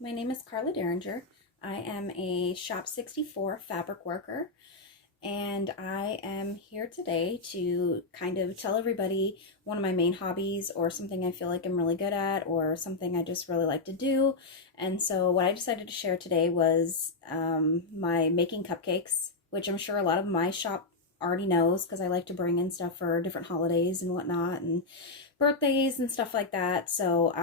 my name is Carla Derringer. I am a Shop 64 fabric worker, and I am here today to kind of tell everybody one of my main hobbies or something I feel like I'm really good at or something I just really like to do. And so what I decided to share today was my making cupcakes, which I'm sure a lot of my shop already knows because I like to bring in stuff for different holidays and whatnot and birthdays and stuff like that. So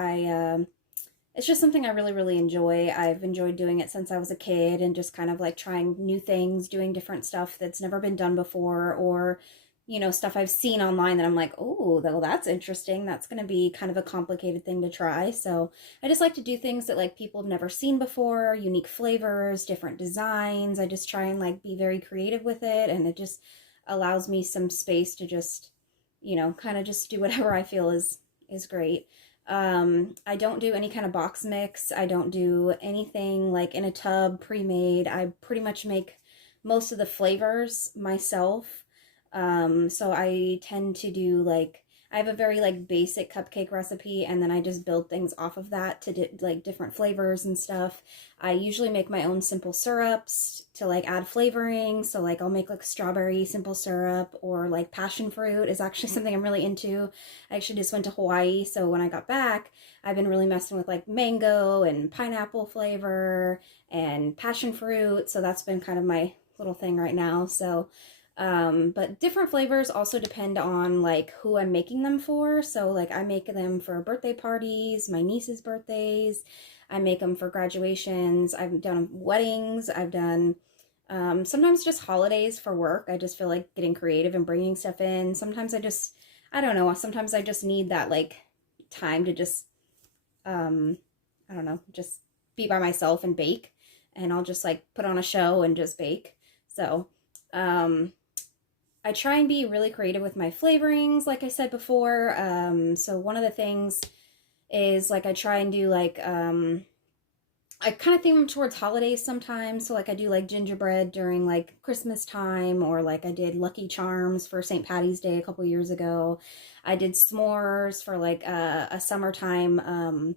it's just something I really, really enjoy. I've enjoyed doing it since I was a kid and just kind of like trying new things, doing different stuff that's never been done before, or, stuff I've seen online that I'm like, oh, well, that's interesting. That's going to be kind of a complicated thing to try. So I just like to do things that like people have never seen before, unique flavors, different designs. I just try and like be very creative with it. And it just allows me some space to just, kind of just do whatever I feel is great. I don't do any kind of box mix. I don't do anything like in a tub pre-made. I pretty much make most of the flavors myself. So I tend to do like I have a very like basic cupcake recipe, and then I just build things off of that to like different flavors and stuff. I usually make my own simple syrups to like add flavoring. So like I'll make like strawberry simple syrup, or like passion fruit is actually something I'm really into. I actually just went to Hawaii, so when I got back, I've been really messing with like mango and pineapple flavor and passion fruit. So that's been kind of my little thing right now. So but different flavors also depend on like who I'm making them for. So like I make them for birthday parties, my niece's birthdays. I make them for graduations. I've done weddings. I've done sometimes just holidays for work. I just feel like getting creative and bringing stuff in. Sometimes I don't know. Sometimes I just need that like time to just, um, I don't know, just be by myself and bake. And I'll just like put on a show and just bake. So, um, I try and be really creative with my flavorings, like I said before. So one of the things is like I try and do like I kind of think them towards holidays sometimes. So like I do like gingerbread during like Christmas time, or like I did Lucky Charms for St. Patty's Day a couple years ago. I did s'mores for like a summertime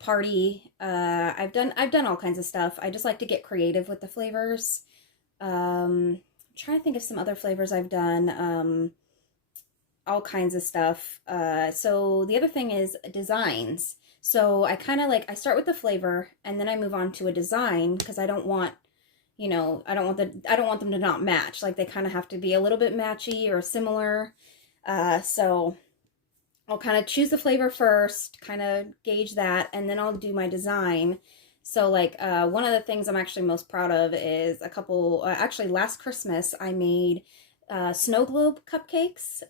party. I've done all kinds of stuff. I just like to get creative with the flavors. I'm trying to think of some other flavors I've done. All kinds of stuff. So the other thing is designs. So I kind of like I start with the flavor and then I move on to a design because I don't want, I don't want them to not match. Like they kind of have to be a little bit matchy or similar. So I'll kind of choose the flavor first, kind of gauge that, and then I'll do my design. So like one of the things I'm actually most proud of is actually last Christmas I made snow globe cupcakes,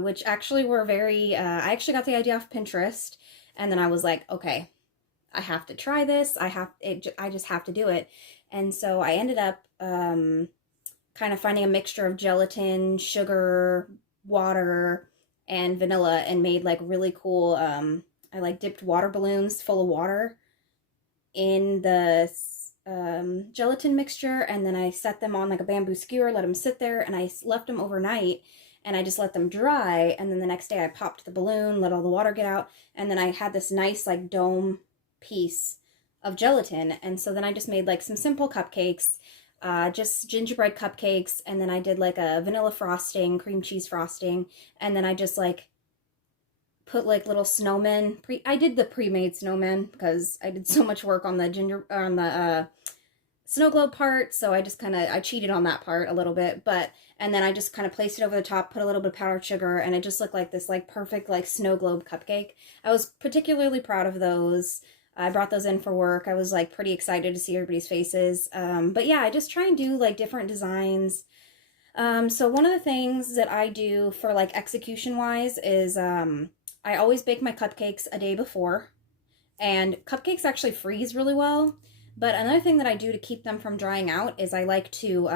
which actually were I actually got the idea off Pinterest, and then I was like, okay, I have to try this. I just have to do it. And so I ended up kind of finding a mixture of gelatin, sugar, water, and vanilla, and made like really cool, I like dipped water balloons full of water in the gelatin mixture, and then I set them on like a bamboo skewer, let them sit there, and I left them overnight, and I just let them dry, and then the next day I popped the balloon, let all the water get out, and then I had this nice like dome piece of gelatin. And so then I just made like some simple cupcakes, just gingerbread cupcakes, and then I did like a vanilla frosting, cream cheese frosting, and then I just like put like little snowmen. I did the pre-made snowmen because I did so much work on the snow globe part, so I just kind of I cheated on that part a little bit, and then I just kind of placed it over the top, put a little bit of powdered sugar, and it just looked like this like perfect like snow globe cupcake. I was particularly proud of those. I brought those in for work. I was like pretty excited to see everybody's faces. But yeah, I just try and do like different designs. So one of the things that I do for like execution wise is I always bake my cupcakes a day before, and cupcakes actually freeze really well. But another thing that I do to keep them from drying out is I like to,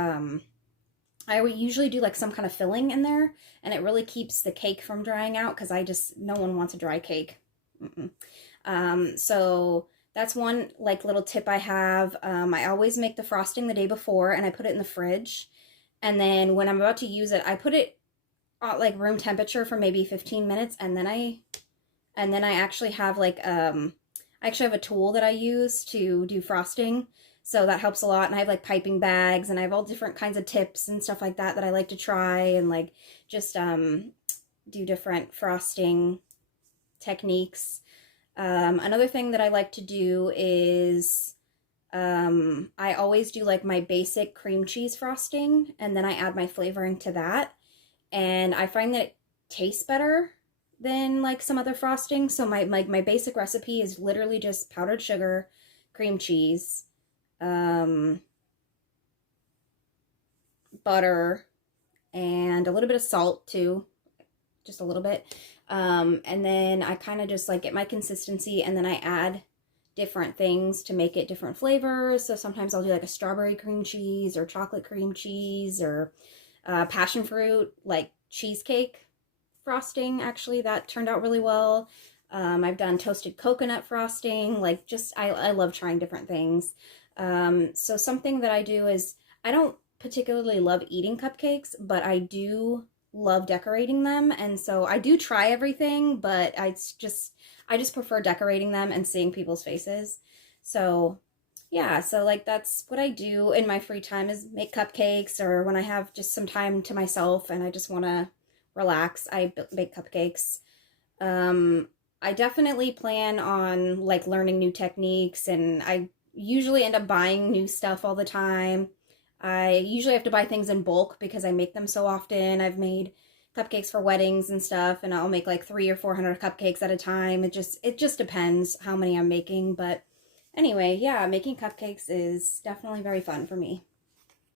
I would usually do like some kind of filling in there, and it really keeps the cake from drying out because no one wants a dry cake. Mm-mm. So that's one like little tip I have. I always make the frosting the day before and I put it in the fridge. And then when I'm about to use it, I put it at like room temperature for maybe 15 minutes, and then I actually have like I actually have a tool that I use to do frosting, so that helps a lot. And I have like piping bags, and I have all different kinds of tips and stuff like that that I like to try, and like just do different frosting techniques. Another thing that I like to do is I always do like my basic cream cheese frosting, and then I add my flavoring to that. And I find that it tastes better than like some other frosting. So my basic recipe is literally just powdered sugar, cream cheese, um, butter, and a little bit of salt too, just a little bit. And then I kind of just like get my consistency, and then I add different things to make it different flavors. So sometimes I'll do like a strawberry cream cheese or chocolate cream cheese or passion fruit, like cheesecake frosting. Actually, that turned out really well. I've done toasted coconut frosting. Like, just I love trying different things. So something that I do is, I don't particularly love eating cupcakes, but I do love decorating them. And so I do try everything, but I just prefer decorating them and seeing people's faces. So yeah, so like that's what I do in my free time, is make cupcakes, or when I have just some time to myself and I just want to relax, I make cupcakes. Um, I definitely plan on like learning new techniques, and I usually end up buying new stuff all the time. I usually have to buy things in bulk because I make them so often. I've made cupcakes for weddings and stuff, and I'll make like 300 or 400 cupcakes at a time. It just depends how many I'm making, but anyway, yeah, making cupcakes is definitely very fun for me.